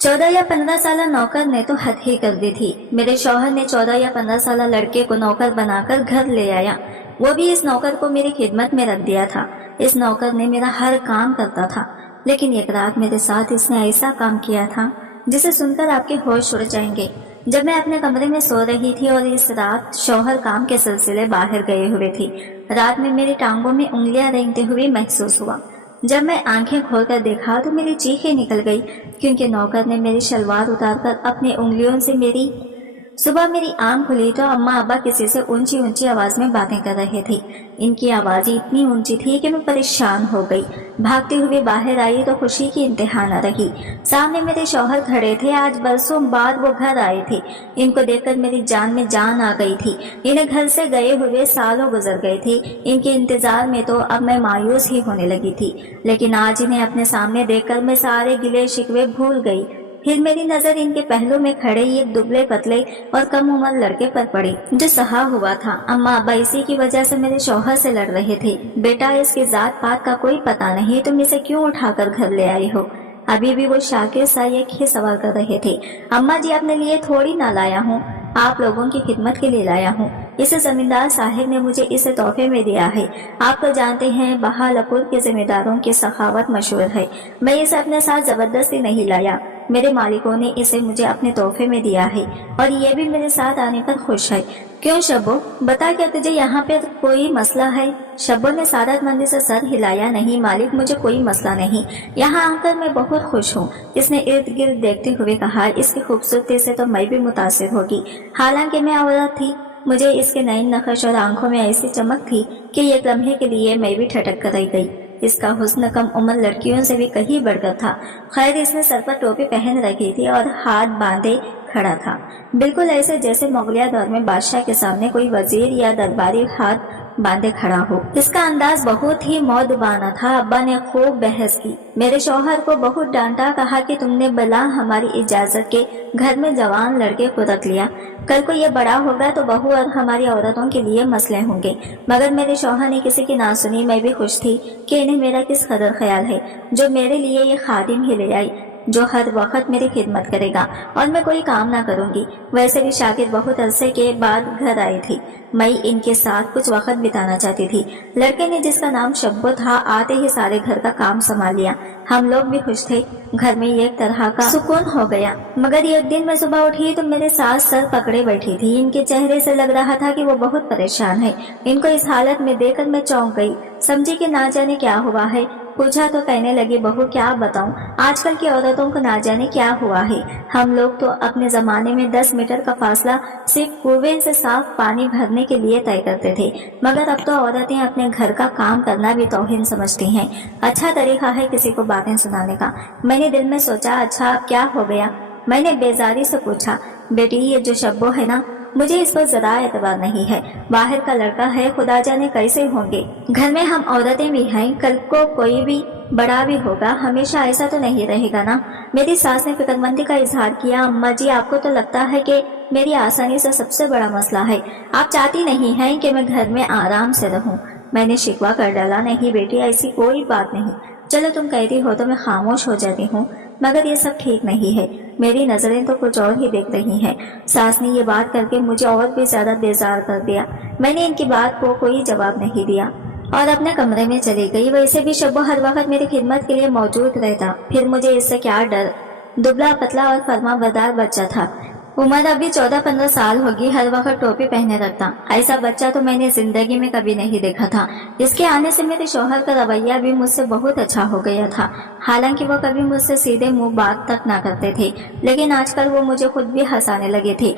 14 या 15 साल नौकर ने तो हद ही कर दी थी। मेरे शौहर ने 14 या 15 साल लड़के को नौकर बनाकर घर ले आया। वो भी इस नौकर को मेरी खिदमत में रख दिया था। इस नौकर ने मेरा हर काम करता था, लेकिन एक रात मेरे साथ इसने ऐसा काम किया था जिसे सुनकर आपके होश उड़ जाएंगे। जब मैं अपने कमरे में सो रही थी और इस रात शौहर काम के सिलसिले बाहर गए हुए थी, रात में मेरी टांगों में उंगलियां रेंगते हुए महसूस हुआ। जब मैं आंखें खोलकर देखा तो मेरी चीखें निकल गई, क्योंकि नौकर ने मेरी शलवार उतारकर अपनी उंगलियों से मेरी सुबह मेरी आंख खुली तो अम्मा अब्बा किसी से ऊंची ऊंची आवाज में बातें कर रहे थे। इनकी आवाजें इतनी ऊंची थी कि मैं परेशान हो गई। भागते हुए बाहर आई तो खुशी की इंतहा न रही। सामने मेरे शौहर खड़े थे। आज बरसों बाद वो घर आए थे। इनको देखकर मेरी जान में जान आ गई थी। इन्हें घर से गए हुए सालों गुजर गए थे। इनके इंतजार में तो अब मैं मायूस ही होने लगी थी, लेकिन आज इन्हें अपने सामने देखकर मैं सारे गिले शिकवे भूल गई। फिर मेरी नजर इनके पहलू में खड़े एक दुबले पतले और कम उम्र लड़के पर पड़ी, जो सहा हुआ था। अम्मा अब्बा इसी की वजह से मेरे शौहर से लड़ रहे थे। बेटा, इसकी जात पात का कोई पता नहीं, तुम इसे क्यों उठाकर घर ले आई हो? अभी भी वो शाकिर सा एक ही सवाल कर रहे थे। अम्मा जी, अपने लिए थोड़ी ना लाया हूँ, आप लोगों की खिदमत के लिए लाया हूँ। इसे जमींदार साहिब ने मुझे इसे तोहफे में दिया है। आप तो जानते हैं बहालपुर के जमींदारों की सखावत मशहूर है। मैं इसे अपने साथ जबरदस्ती नहीं लाया। मेरे मालिकों ने इसे मुझे अपने तोहफे में दिया है और ये भी मेरे साथ आने पर खुश है। क्यों शब्बो, बता, क्या तुझे यहाँ पे कोई मसला है? शब्बो ने सादतमंदी से सर हिलाया। नहीं मालिक, मुझे कोई मसला नहीं, यहाँ आकर मैं बहुत खुश हूँ। इसने इर्द गिर्द देखते हुए कहा। इसकी खूबसूरती से तो मैं भी मुतासिर होगी। हालांकि मैं औरत थी, मुझे इसके नैन नक्श और आंखों में ऐसी चमक थी कि एक लम्हे के लिए मैं भी ठटक कर रह गई। इसका हुस्न कम उम्र लड़कियों से भी कहीं बढ़कर था। खैर, इसने सर पर टोपी पहन रखी थी और हाथ बांधे खड़ा था, बिल्कुल ऐसे जैसे मुगलिया दौर में बादशाह के सामने कोई वजीर या दरबारी हाथ बांधे खड़ा हो। इसका अंदाज बहुत ही मौदबाना था। अब्बा ने खूब बहस की, मेरे शौहर को बहुत डांटा। कहा कि तुमने भला हमारी इजाजत के घर में जवान लड़के को रख लिया, कल को ये बड़ा होगा तो बहू और हमारी औरतों के लिए मसले होंगे। मगर मेरे शौहर ने किसी की ना सुनी। मैं भी खुश थी कि इन्हें मेरा किस कदर ख्याल है, जो मेरे लिए ये खादिम ही ले आई, जो हर वक्त मेरी खिदमत करेगा और मैं कोई काम ना करूंगी। वैसे भी शाकिर बहुत अरसे के बाद घर आई थी। मैं इनके साथ कुछ वक्त बिताना चाहती थी। लड़के ने, जिसका नाम शब्बो था, आते ही सारे घर का काम संभाल लिया। हम लोग भी खुश थे। घर में एक तरह का सुकून हो गया। मगर एक दिन मैं सुबह उठी तो मेरे सास सर पकड़े बैठी थी। इनके चेहरे से लग रहा था कि वो बहुत परेशान है। इनको इस हालत में देखकर मैं चौंक गई, समझी कि ना जाने क्या हुआ है। पूछा तो कहने लगी, बहू क्या बताऊं, आजकल की औरतों को ना जाने क्या हुआ है। हम लोग तो अपने जमाने में 10 मीटर का फासला सिर्फ कुएं से साफ पानी भरने के लिए तय करते थे, मगर अब तो औरतें अपने घर का काम करना भी तौहीन समझती हैं। अच्छा तरीका है किसी को बातें सुनाने का। मैंने दिल में सोचा, अच्छा क्या हो गया? मैंने बेजारी से पूछा, बेटी ये जो शब्बो है ना, मुझे इस पर जरा एतबार नहीं है। बाहर का लड़का है, खुदा जाने कैसे होंगे। घर में हम औरतें भी हैं, कल को कोई भी बड़ा भी होगा, हमेशा ऐसा तो नहीं रहेगा ना। मेरी सास ने फिक्रमंदी का इजहार किया। अम्मा जी, आपको तो लगता है कि मेरी आसानी से सबसे बड़ा मसला है। आप चाहती नहीं हैं कि मैं घर में आराम से रहूं। मैंने शिकवा कर डाला, नहीं बेटी, ऐसी कोई बात नहीं। चलो तुम कहती हो तो मैं खामोश हो जाती हूँ, मगर ये सब ठीक नहीं है। मेरी नजरें तो कुछ और ही देख रही हैं। सास ने ये बात करके मुझे और भी ज्यादा बेजार कर दिया। मैंने इनकी बात को कोई जवाब नहीं दिया और अपने कमरे में चली गई। वैसे भी शब्बो हर वक्त मेरी खिदमत के लिए मौजूद रहता, फिर मुझे इससे क्या डर। दुबला पतला और फरमाबरदार बच्चा था। उम्र अभी 14-15 साल होगी। हर वक्त टोपी पहने रखता। ऐसा बच्चा तो मैंने जिंदगी में कभी नहीं देखा था। इसके आने से मेरे शौहर का रवैया भी मुझसे बहुत अच्छा हो गया था। हालांकि वो कभी मुझसे सीधे मुंह बात तक ना करते थे, लेकिन आजकल वो मुझे खुद भी हंसाने लगे थे।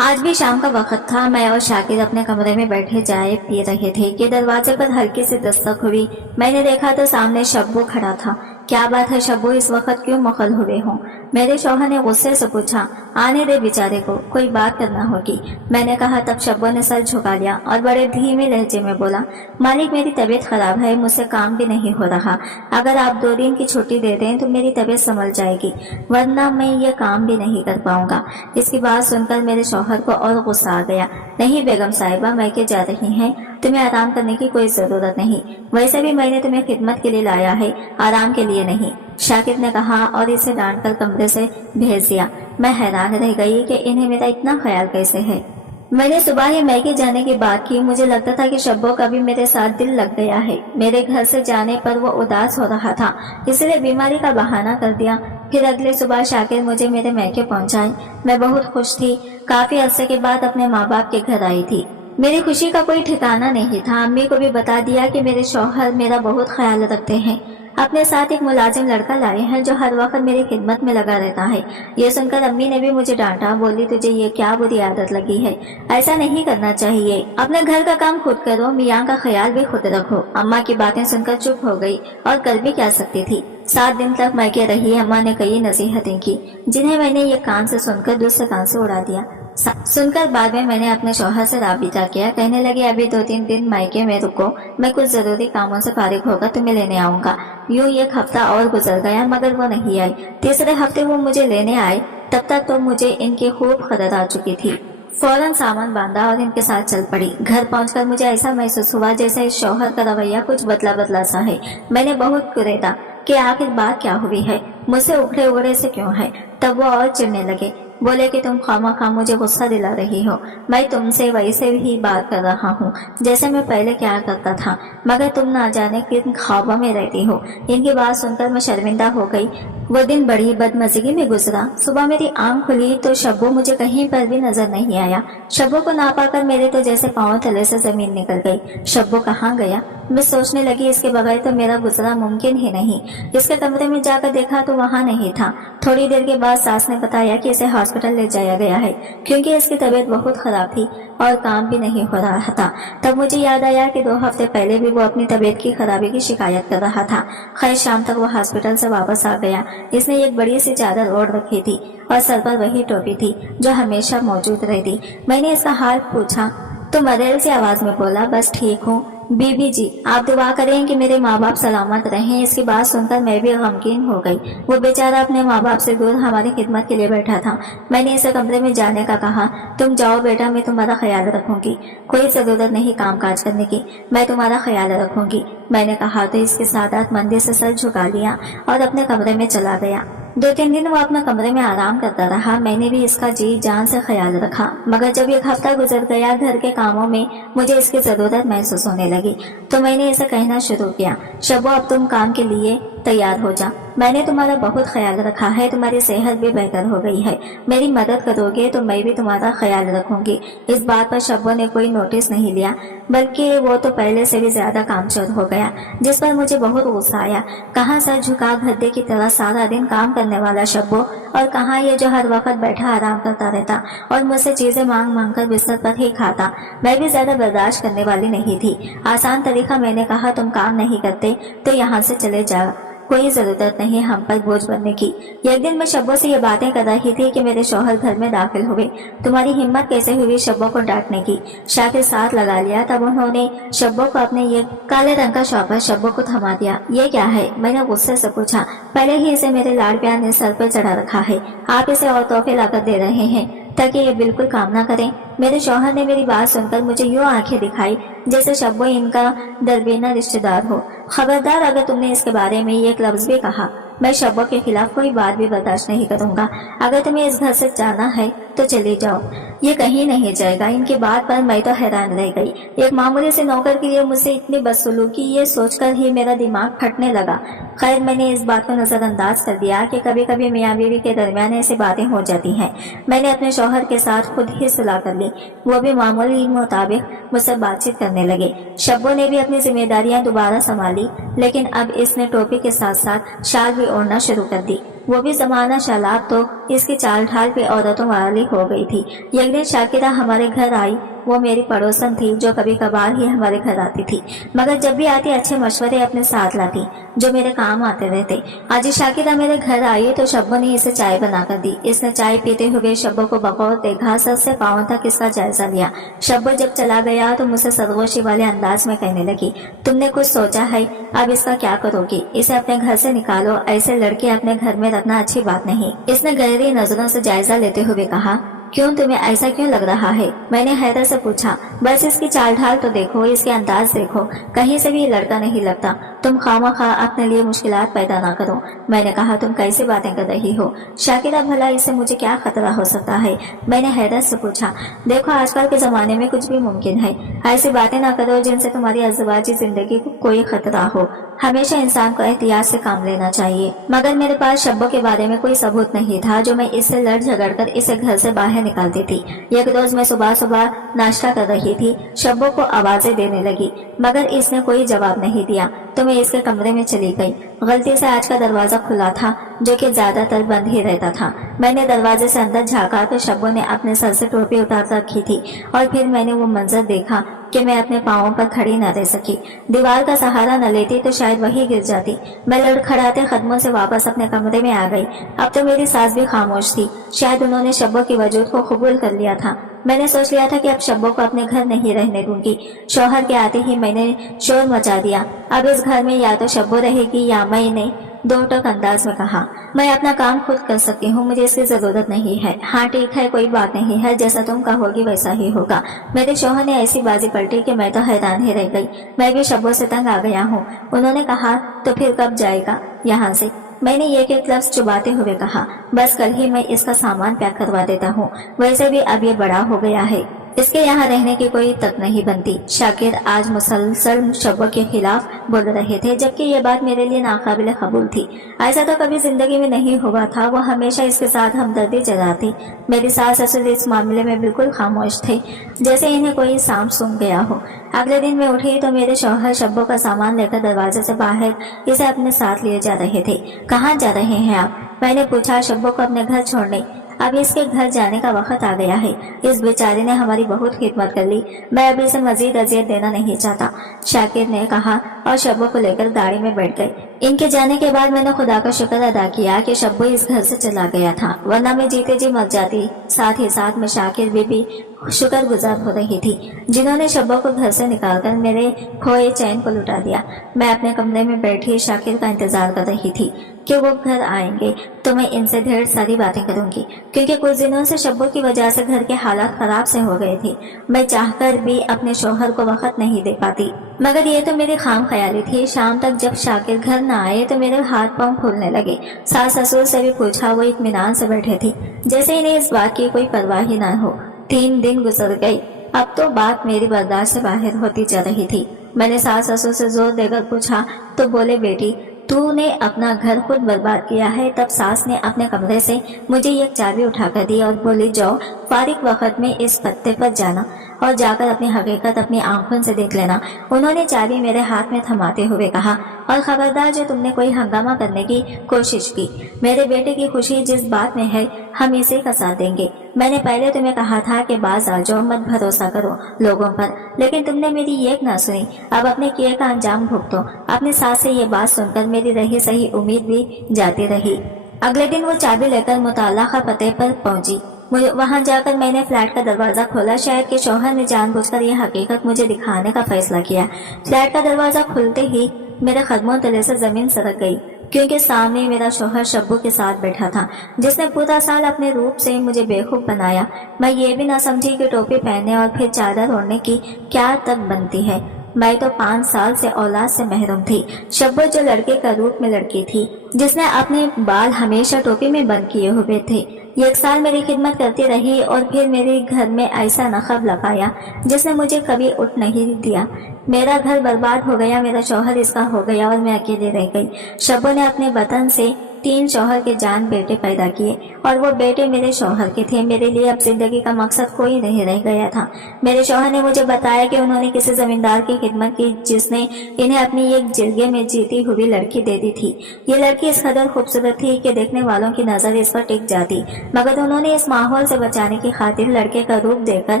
आज भी शाम का वक्त था। मैं और शाकिर अपने कमरे में बैठे चाय पी रहे थे कि दरवाजे पर हल्की सी दस्तक हुई। मैंने देखा तो सामने शब्बो खड़ा था। क्या बात है शब्बो, इस वक्त क्यों मखल हुए हो? मेरे शौहर ने गुस्से से पूछा। आने दे बेचारे को, कोई बात करना होगी, मैंने कहा। तब शब्बो ने सर झुका लिया और बड़े धीमे लहजे में बोला, मालिक मेरी तबीयत खराब है, मुझसे काम भी नहीं हो रहा। अगर आप 2 दिन की छुट्टी दे दें तो मेरी तबीयत संभल जाएगी, वरना मैं ये काम भी नहीं कर पाऊंगा। इसकी बात सुनकर मेरे शौहर को और गुस्सा आ गया। नहीं बेगम साहिबा, मैके जा रही हैं, तुम्हें आराम करने की कोई जरूरत नहीं। वैसे भी मैंने तुम्हें खिदमत के लिए लाया है, आराम के लिए नहीं। शाकिर ने कहा और इसे डांट कर कमरे से भेज दिया। मैं हैरान रह गई कि इन्हें मेरा इतना ख्याल कैसे है। मैंने सुबह ही मैके जाने की बात की। मुझे लगता था कि शब्बो का भी मेरे साथ दिल लग गया है। मेरे घर से जाने पर वो उदास हो रहा था, इसलिए बीमारी का बहाना कर दिया। फिर अगले सुबह शाकिर मुझे मेरे मैके पहुंचाए। मैं बहुत खुश थी। काफी अरसे के बाद अपने माँ बाप के घर आई थी। मेरी खुशी का कोई ठिकाना नहीं था। अम्मी को भी बता दिया कि मेरे शौहर मेरा बहुत ख्याल रखते हैं। अपने साथ एक मुलाजिम लड़का लाए हैं जो हर वक्त मेरी खिदमत में लगा रहता है। ये सुनकर अम्मी ने भी मुझे डांटा। बोली, तुझे ये क्या बुरी आदत लगी है, ऐसा नहीं करना चाहिए। अपने घर का काम खुद करो, मियाँ का ख्याल भी खुद रखो। अम्मा की बातें सुनकर चुप हो गई और कर भी क्या सकती थी। 7 दिन तक मैके रही। अम्मा ने कई नसीहतें की जिन्हें मैंने ये कान से सुनकर दूसरे कान से उड़ा दिया। सुनकर बाद में मैंने अपने शौहर से राबिता किया। कहने लगे, अभी 2-3 दिन मैके में रुको, मैं कुछ जरूरी कामों से फारिग होकर तुम्हें लेने आऊंगा। यूं 1 हफ्ता और गुजर गया मगर वो नहीं आई। तीसरे हफ्ते वो मुझे लेने आए। तब तक तो मुझे इनकी खूब खबर आ चुकी थी। फौरन सामान बांधा और इनके साथ चल पड़ी। घर पहुंचकर मुझे ऐसा महसूस हुआ जैसे इस शौहर का रवैया कुछ बदला सा है। मैंने बहुत कुरेदा कि आखिर बात क्या हुई है, मुझसे उखड़े उगड़े से क्यों है। तब वो और चिढ़ने लगे। बोले कि तुम खामखा मुझे गुस्सा दिला रही हो। मैं तुमसे वैसे ही बात कर रहा हूँ जैसे मैं पहले क्या करता था, मगर तुम ना जाने किन ख्वाबों में रहती हो। इनकी बात सुनकर मैं शर्मिंदा हो गई। वो दिन बड़ी बदमज़गी में गुजरा। सुबह मेरी आंख खुली तो शब्बो मुझे कहीं पर भी नजर नहीं आया। शब्बो को ना पाकर मेरे तो जैसे पांव तले से जमीन निकल गई। शब्बो कहाँ गया? मैं सोचने लगी, इसके बगैर तो मेरा गुजरा मुमकिन ही नहीं। इसके कमरे में जाकर देखा तो वहाँ नहीं था। थोड़ी देर के बाद सास ने बताया कि इसे हॉस्पिटल ले जाया गया है क्योंकि इसकी तबीयत बहुत खराब थी और काम भी नहीं हो रहा था। तब मुझे याद आया कि 2 हफ्ते पहले भी वो अपनी तबीयत की खराबी की शिकायत कर रहा था। खैर शाम तक वो हॉस्पिटल से वापस आ गया। इसने एक बड़ी सी चादर ओढ़ रखी थी और सर पर वही टोपी थी जो हमेशा मौजूद रहती। मैंने इसका हाल पूछा तो मरेल सी आवाज में बोला, बस ठीक हूँ बीबी जी, आप दुआ करें कि मेरे माँ बाप सलामत रहें। इसकी बात सुनकर मैं भी गमगीन हो गई। वो बेचारा अपने माँ बाप से दूर हमारी खिदमत के लिए बैठा था। मैंने इसे कमरे में जाने का कहा। तुम जाओ बेटा, मैं तुम्हारा ख्याल रखूंगी। कोई जरूरत नहीं काम काज करने की, मैं तुम्हारा ख्याल रखूंगी। मैंने कहा तो इसके साथ मंदिर से सर झुका लिया और अपने कमरे में चला गया। 2-3 दिन वो अपने कमरे में आराम करता रहा। मैंने भी इसका जी जान से ख्याल रखा, मगर जब 1 हफ्ता गुजर गया घर के कामों में मुझे इसकी जरूरत महसूस होने लगी तो मैंने इसे कहना शुरू किया, शब्बो अब तुम काम के लिए तैयार हो जा। मैंने तुम्हारा बहुत ख्याल रखा है, तुम्हारी सेहत भी बेहतर हो गई है। मेरी मदद करोगे तो मैं भी तुम्हारा ख्याल रखूंगी। इस बात पर शब्बो ने कोई नोटिस नहीं लिया, बल्कि वो तो पहले से भी ज्यादा कामचोर हो गया, जिस पर मुझे बहुत गुस्सा आया। कहाँ सर झुका गधे की तरह सारा दिन काम करने वाला शब्बो, और कहाँ ये जो हर वक्त बैठा आराम करता रहता और मुझसे चीजें मांग मांग कर बिस्तर पर ही खाता। मैं भी ज्यादा बर्दाश्त करने वाली नहीं थी। आसान तरीका मैंने कहा, तुम काम नहीं करते तो यहाँ से चले जाओ, कोई जरूरत नहीं हम पर बोझ बनने की। एक दिन मैं शब्बो से ये बातें कर रही थी कि मेरे शौहर घर में दाखिल हुए। तुम्हारी हिम्मत कैसे हुई शब्बो को डांटने की? शाकिर साथ लगा लिया। तब उन्होंने शब्बो को अपने ये काले रंग का शॉपर शब्बो को थमा दिया। ये क्या है? मैंने गुस्से से पूछा। पहले ही इसे मेरे लाड़ प्यार ने सर पर चढ़ा रखा है, आप इसे और तोहफे लाकर दे रहे हैं ताकि ये बिल्कुल काम ना करें। मेरे शौहर ने मेरी बात सुनकर मुझे यूं आंखें दिखाई जैसे शब्बो इनका दरबीना रिश्तेदार हो। खबरदार, अगर तुमने इसके बारे में एक लफ्ज भी कहा, मैं शब्बो के खिलाफ कोई बात भी बर्दाश्त नहीं करूंगा। अगर तुम्हें इस घर से जाना है तो चली जाओ, ये कहीं नहीं जाएगा। इनकी बात पर मैं तो हैरान रह गई। एक मामूली से नौकर के लिए मुझसे इतनी बदसलूकी, ये सोचकर ही मेरा दिमाग फटने लगा। खैर मैंने इस बात को नजरअंदाज कर दिया कि कभी कभी मियाँ बीवी के दरमियान ऐसी बातें हो जाती हैं। मैंने अपने शौहर के साथ खुद ही सुलह कर ली। वो भी मामूली मुताबिक मुझसे बातचीत करने लगे। शब्बो ने भी अपनी जिम्मेदारियां दोबारा संभाली, लेकिन अब इसने टोपी के साथ साथ शाल भी ओढ़ना शुरू कर दी। वो भी जमाना शालाब तो इसकी चाल ढाल पे औरतों वाली हो गई थी। एक दिन शाकिरा हमारे घर आई। वो मेरी पड़ोसन थी जो कभी कभार ही हमारे घर आती थी, मगर जब भी आती अच्छे मशवरे अपने साथ लाती जो मेरे काम आते रहते। आज शाकिरा मेरे घर आई तो शब्बो ने इसे चाय बनाकर दी। इसने चाय पीते हुए शब्बो को बगौर देखा, सर से पांव तक इसका जायजा लिया। शब्बो जब चला गया तो मुझसे सरगोशी वाले अंदाज में कहने लगी, तुमने कुछ सोचा है? अब इसका क्या करोगी? इसे अपने घर से निकालो, ऐसे लड़के अपने घर में रखना अच्छी बात नहीं। इसने गहरी नजरों से जायजा लेते हुए कहा, क्यों, तुम्हें ऐसा क्यों लग रहा है? मैंने हैदर से पूछा। बस इसकी चाल ढाल तो देखो, इसके अंदाज देखो, कहीं से भी ये लड़का नहीं लगता। तुम खामखा अपने लिए मुश्किलात पैदा ना करो। मैंने कहा, तुम कैसी बातें कर रही हो शाकिरा, भला इससे मुझे क्या खतरा हो सकता है? मैंने हैदर से पूछा। देखो, आजकल के जमाने में कुछ भी मुमकिन है। ऐसी बातें ना करो जिनसे तुम्हारी अज़वाजी जिंदगी को कोई खतरा हो। हमेशा इंसान को एहतियात से काम लेना चाहिए। मगर मेरे पास शब्बो के बारे में कोई सबूत नहीं था जो मैं इससे लड़ झगड़ कर इसे घर से बाहर निकालती थी। एक रोज मैं सुबह सुबह नाश्ता कर रही थी, शब्बो को आवाजें देने लगी, मगर इसने कोई जवाब नहीं दिया तो मैं इसके कमरे में चली गई। गलती से आज का दरवाजा खुला था, जो कि ज्यादातर बंद ही रहता था। मैंने दरवाजे से अंदर झांका तो शब्बो ने अपने सर से टोपी उतार रखी थी और फिर मैंने वो मंजर देखा कि मैं अपने पाँवों पर खड़ी न रह सकी। दीवार का सहारा न लेती तो शायद वही गिर जाती। मैं लड़खड़ाते कदमों से वापस अपने कमरे में आ गई। अब तो मेरी सास भी खामोश थी। शायद उन्होंने शब्बो की वजूद को कबूल कर लिया था। मैंने सोच लिया था कि अब शब्बो को अपने घर नहीं रहने दूंगी। शौहर के आते ही मैंने शोर मचा दिया। अब इस घर में या तो शब्बो रहेगी या मैंने, दो टक अंदाज में कहा। मैं अपना काम खुद कर सकती हूँ, मुझे इसकी जरूरत नहीं है। हाँ ठीक है, कोई बात नहीं है, जैसा तुम कहोगी वैसा ही होगा। मेरे शौहर ने ऐसी बाजी पलटी कि मैं तो हैरान ही रह गई। मैं भी शब्बो से तंग आ गया हूँ। उन्होंने कहा, तो फिर कब जाएगा यहाँ से? मैंने एक एक लफ्ज चुबाते हुए कहा, बस कल ही मैं इसका सामान पैक करवा देता हूँ। वैसे भी अब ये बड़ा हो गया है, इसके यहाँ रहने की कोई तक नहीं बनती। शाकिर आज मुसलसल शब्बो के खिलाफ बोल रहे थे, जबकि ये बात मेरे लिए नाकाबिल कबूल थी। ऐसा तो कभी जिंदगी में नहीं हुआ था। वो हमेशा इसके साथ हमदर्दी जताती। मेरी सास ससुर इस मामले में बिल्कुल खामोश थे, जैसे इन्हें कोई सांप सूंघ गया हो। अगले दिन मैं उठी तो मेरे शौहर शब्बो का सामान लेकर दरवाजे से बाहर इसे अपने साथ लिए जा रहे थे। कहाँ जा रहे हैं आप? मैंने पूछा। शब्बो को अपने घर छोड़ने। अब इसके घर जाने का वक्त आ गया है। इस बेचारे ने हमारी बहुत खिदमत कर ली, मैं अभी इसे मजीद अजियत देना नहीं चाहता, शाकिर ने कहा और शब्बो को लेकर गाड़ी में बैठ गए। इनके जाने के बाद मैंने खुदा का शुक्र अदा किया कि शब्बो इस घर से चला गया था, वरना मैं जीते जी मर जाती। साथ ही साथ मैं शाकिर भी शुक्रगुजार हो रही थी, जिन्होंने शब्बो को घर से निकालकर मेरे खोए चैन को लुटा दिया। मैं अपने कमरे में बैठी शाकिर का इंतजार कर रही थी कि वो घर आएंगे तो मैं इनसे ढेर सारी बातें करूंगी, क्योंकि कुछ दिनों से शब्बो की वजह से घर के हालात खराब से हो गए थे। मैं चाहकर भी अपने शौहर को वक्त नहीं दे पाती, मगर ये तो मेरी खाम ख्याली थी। शाम तक जब शाकिर घर न आए तो मेरे हाथ पांव फूलने लगे। सास ससुर से भी पूछा, वो इत्मीनान से बैठे थे, जैसे इन्हें इस बात की कोई परवाह ही न हो। 3 दिन गुजर गए। अब तो बात मेरी बर्दाश्त से बाहर होती जा रही थी। मैंने सास ससुर से जोर देकर पूछा तो बोले, बेटी तूने अपना घर खुद बर्बाद किया है। तब सास ने अपने कमरे से मुझे एक चाबी उठाकर दी और बोली, जाओ फारिग वक्त में इस पत्ते पर जाना और जाकर अपनी हकीकत अपनी आंखों से देख लेना। उन्होंने चाबी मेरे हाथ में थमाते हुए कहा, और खबरदार जो तुमने कोई हंगामा करने की कोशिश की, मेरे बेटे की खुशी जिस बात में है हम इसी का साथ देंगे। मैंने पहले तुम्हें कहा था कि बाज आ जाओ, मत भरोसा करो लोगों पर, लेकिन तुमने मेरी एक ना सुनी। अब अपने किए का अंजाम भुगतो। अपनी सास से ये बात सुनकर मेरी रही सही उम्मीद भी जाती रही। अगले दिन वो चाबी लेकर मुताल्लिका पते पर पहुंची। वहां जाकर मैंने फ्लैट का दरवाजा खोला। शायद कि शौहर ने जानबूझकर यह हकीकत मुझे दिखाने का फैसला किया। फ्लैट का दरवाजा खुलते ही मेरे कदमों तले से जमीन सरक गई, क्योंकि सामने मेरा शौहर शब्बो के साथ बैठा था, जिसने पूरा साल अपने रूप से मुझे बेवकूफ बनाया। मैं ये भी ना समझी कि टोपी पहनने और फिर चादर ओढ़ने की क्या तक बनती है। मैं तो 5 साल से औलाद से महरूम थी। शब्बो जो लड़के का रूप में लड़की थी, जिसने अपने बाल हमेशा टोपी में बंद किए हुए थे, 1 साल मेरी खिदमत करती रही और फिर मेरे घर में ऐसा नखब लगाया जिसने मुझे कभी उठ नहीं दिया। मेरा घर बर्बाद हो गया, मेरा शौहर इसका हो गया और मैं अकेले रह गई। शब्बो ने अपने वतन से 3 शौहर के जान बेटे पैदा किए और वो बेटे मेरे शौहर के थे। मेरे लिए अब जिंदगी का मकसद कोई नहीं रह गया था। मेरे शौहर ने मुझे बताया कि उन्होंने किसी जमींदार की खिदमत की, जिसने इन्हें अपनी एक जिरगे में जीती हुई लड़की दे दी थी। ये लड़की इस कदर खूबसूरत थी कि देखने वालों की नजर इस पर टिक जाती, मगर उन्होंने इस माहौल से बचाने की खातिर लड़के का रूप देकर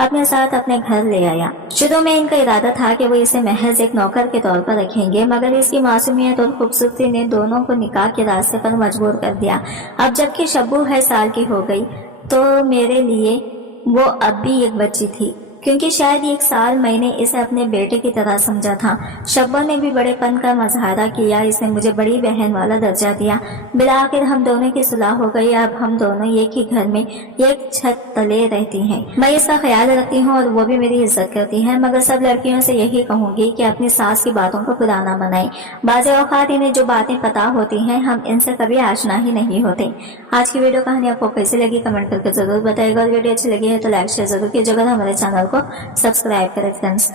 अपने साथ अपने घर ले आया। शुरू में इनका इरादा था कि वो इसे महज एक नौकर के तौर पर रखेंगे, मगर इसकी मासूमियत और खूबसूरती ने दोनों को निकाह के रास्ते पर मजबूर कर दिया। अब जबकि शब्बू 6 साल की हो गई तो मेरे लिए वो अब भी एक बच्ची थी। क्योंकि शायद एक साल मैंने इसे अपने बेटे की तरह समझा था। शब्बा ने भी बड़ेपन का मजहारा किया, इसने मुझे बड़ी बहन वाला दर्जा दिया। बिलाखिर हम दोनों की सुलह हो गई। अब हम दोनों एक ही घर में एक छत तले रहती हैं। मैं इसका ख्याल रखती हूँ और वो भी मेरी इज्जत करती है, मगर सब लड़कियों से यही कहूंगी कि अपनी सास की बातों को बुरा ना मनाएं। बाज़ औक़ात इन्हें जो बातें पता होती हैं हम इनसे कभी आशना ही नहीं होते। आज की वीडियो कहानी आपको कैसी लगी कमेंट करके जरूर बताइएगा, और वीडियो अच्छी लगी है तो लाइक शेयर जरूर कीजिएगा, हमारे चैनल को सब्सक्राइब करें फ्रेंड्स।